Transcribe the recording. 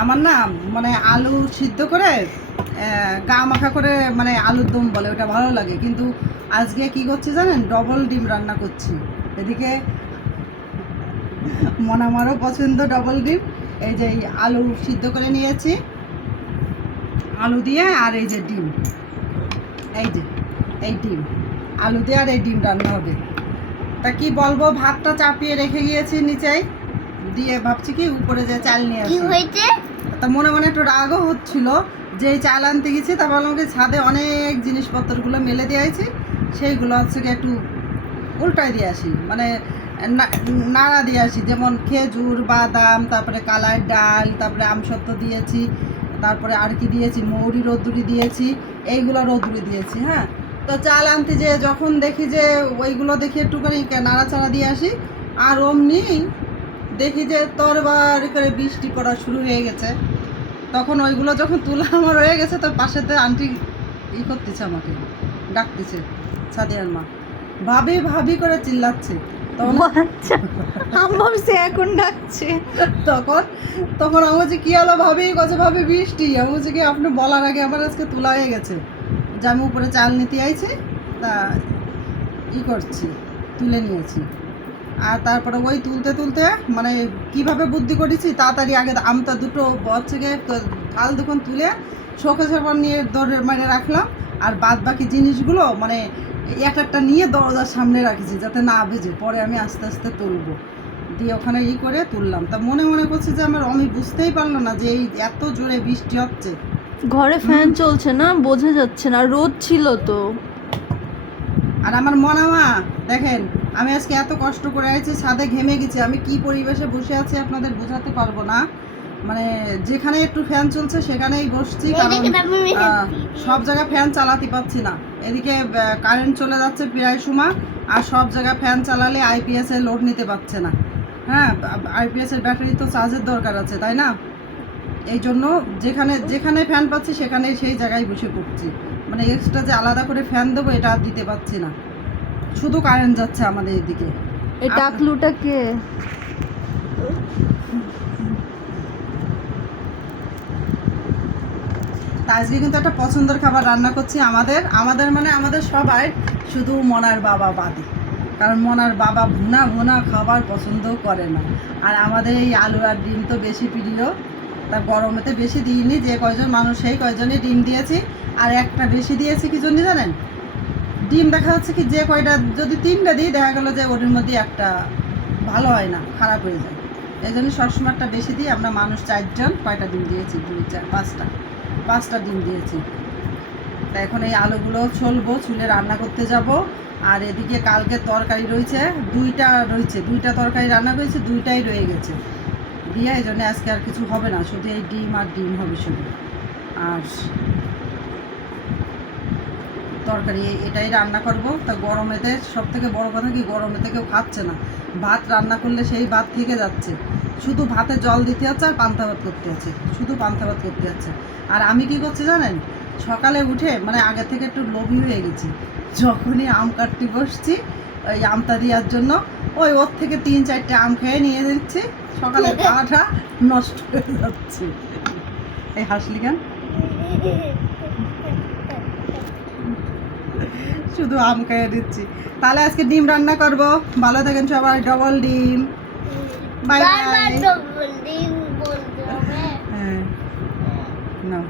আমার না মানে আলু সিদ্ধ করে গা মাখা করে মানে আলুর দম বলে, ওটা ভালো লাগে। কিন্তু আজকে কি করছি জানেন? ডবল ডিম রান্না করছি। এদিকে মনামারও পছন্দ ডবল ডিম। এই যে আলু সিদ্ধ করে নিয়েছি, আলু দিয়ে আর এই যে ডিম। এই যে, এই ডিম। আলু দিয়ে আর এই ডিম রান্না হবে। তা কি বলব? ভাতটা চাপিয়ে রেখে গিয়েছি নিচেই। দিয়ে ভাবছি কি উপরে যে চাল নিয়ে কি আসি। হয়েছে? তা মনে মনে একটু রাগও হচ্ছিল যে চাল আনতে গেছি তা ভাবলাম কি ছাদে অনেক জিনিসপত্রগুলো মেলে দিয়ে আছি সেইগুলো হচ্ছে কি একটু উল্টায় দিয়ে আসি মানে নাড়া দিয়ে আসি যেমন খেজুর বাদাম তারপরে কালার ডাল তারপরে আমসত্ব দিয়েছি তারপরে আর কি দিয়েছি মৌরি রোদ্দুরি দিয়েছি এইগুলো রোদ্দুরি দিয়েছি হ্যাঁ। তো চাল আনতে যে যখন দেখি যে ওইগুলো দেখি একটুখানি নাড়াচাড়া দিয়ে আসি আর অমনি দেখি যে তরবার করে বৃষ্টি পড়া শুরু হয়ে গেছে। তখন ওইগুলো যখন তুলা আমার হয়ে গেছে তো পাশেতে আন্টি ই করতেছে আমাকে ডাকতেছে সাদিয়ার মা ভাবি ভাবি করে চিল্লাচ্ছে। তখন আচ্ছা এখন ডাকছে। তখন তখন আমি বলছি কি হলো ভাবি? কছে ভাবি বৃষ্টি? আমি বলছি কি আপনি বলার আগে আমার আজকে তোলা হয়ে গেছে। যে আমি উপরে চাল নিতে আইছি তা ই করছি তুলে নিয়েছি। তারপরে ওই তুলতে তুলতে মানে কীভাবে বুদ্ধি করেছি তাড়াতাড়ি আগে আমটা দুটো হচ্ছে গিয়ে তো- দুখন তুলে শোকে সাবান নিয়ে দৌড়ে মারে রাখলাম। আর বাদ বাকি জিনিসগুলো মানে এক একটা নিয়ে দরজার সামনে রাখেছি যাতে না ভেজে পরে আমি আস্তে আস্তে তুলবো। দিয়ে ওখানে ই করে তুললাম। তা মনে মনে করছে যে আমার আমি বুঝতেই পারল না যে এই এত জোরে বৃষ্টি হচ্ছে। ঘরে ফ্যান চলছে না বোঝা যাচ্ছে না রোদ ছিল তো। আর আমার মনামা দেখেন আমি আজকে এত কষ্ট করে আছি ছাদে ঘেমে গেছি আমি কি পরিবেশে বসে আছি আপনাদের বোঝাতে পারব না। মানে যেখানে একটু ফ্যান চলছে সেখানেই বসছি কারণ সব জায়গায় ফ্যান চালাতে পারছি না। এদিকে কারেন্ট চলে যাচ্ছে প্রায় সময় আর সব জায়গায় ফ্যান চালালে আইপিএস এর লোড নিতে পারছে না। হ্যাঁ আইপিএস এর ব্যাটারি তো চার্জের দরকার আছে তাই না? এই জন্য যেখানে যেখানে ফ্যান পাচ্ছি সেখানে সেই জায়গায় বসে পড়ছি। মানে এক্সট্রা যে আলাদা করে ফ্যান দেবো এটা আর দিতে পারছি না। শুধু কারেন্ট যাচ্ছে আমাদের এদিকে। এই টাকলুটা কে? আজকে কিন্তু একটা পছন্দের খাবার রান্না করছি আমাদের। আমাদের মানে আমাদের সবাই শুধু মনার বাবা বাদে। কারণ মনার বাবা ভুনা ভুনা খাবার পছন্দ করে না। আর আমাদের এই আলু আর ডিম তো বেশি প্রিয়। তা গরমেতে বেশি দিইনি, যে কয়জন মানুষ সেই কয়জনই ডিম দিয়েছি, আর একটা বেশি দিয়েছি কি জন্য জানেন? ডিম দেখা যাচ্ছে কি যে কয়টা, যদি তিনটা দিই, দেখা গেলো যে ওর মধ্যে একটা ভালো হয় না, খারাপ হয়ে যায়। এই জন্য সবসময় একটা বেশি দিই, আমরা মানুষ চারজন, কয়টা ডিম দিয়েছি? দুই, চার, পাঁচটা পাঁচটা ডিম দিয়েছি। তা এখন এই আলুগুলো ছলবো, ছুলে রান্না করতে যাব। আর এদিকে কালকে তরকারি রয়েছে, দুইটা রয়েছে, দুইটা তরকারি রান্না করেছে, দুইটাই রয়ে গেছে। দিয়ে এই জন্য আজকে আর কিছু হবে না, শুধু এই ডিম আর ডিম হবে শুধু। আর তরকারি, এটাই রান্না করব। তা গরমেতে সব থেকে বড়ো কথা কি, গরমেতে কেউ খাচ্ছে না। ভাত রান্না করলে সেই ভাত থেকে যাচ্ছে। শুধু ভাতে জল দিতে হচ্ছে আর পান্তা ভাত করতে হচ্ছে শুধু পান্তা ভাত করতে হচ্ছে আর আমি কি করছি জানেন? সকালে উঠে মানে আগে থেকে একটু লোভী হয়ে গেছি। যখনই আম কাটতে বসছি ওই আমটা দেওয়ার জন্য। ওই ওর থেকে তিন চারটে আম খেয়ে নিয়ে নিচ্ছি। সকালে খাওয়াটা নষ্ট হয়ে যাচ্ছে। এই হাসলি কেন? শুধু আম খেয়ে দিচ্ছি তাহলে আজকে ডিম রান্না করব। ভালো থাকেন সবাই। ডবল ডিম। Bye bye. হ্যাঁ। নাও।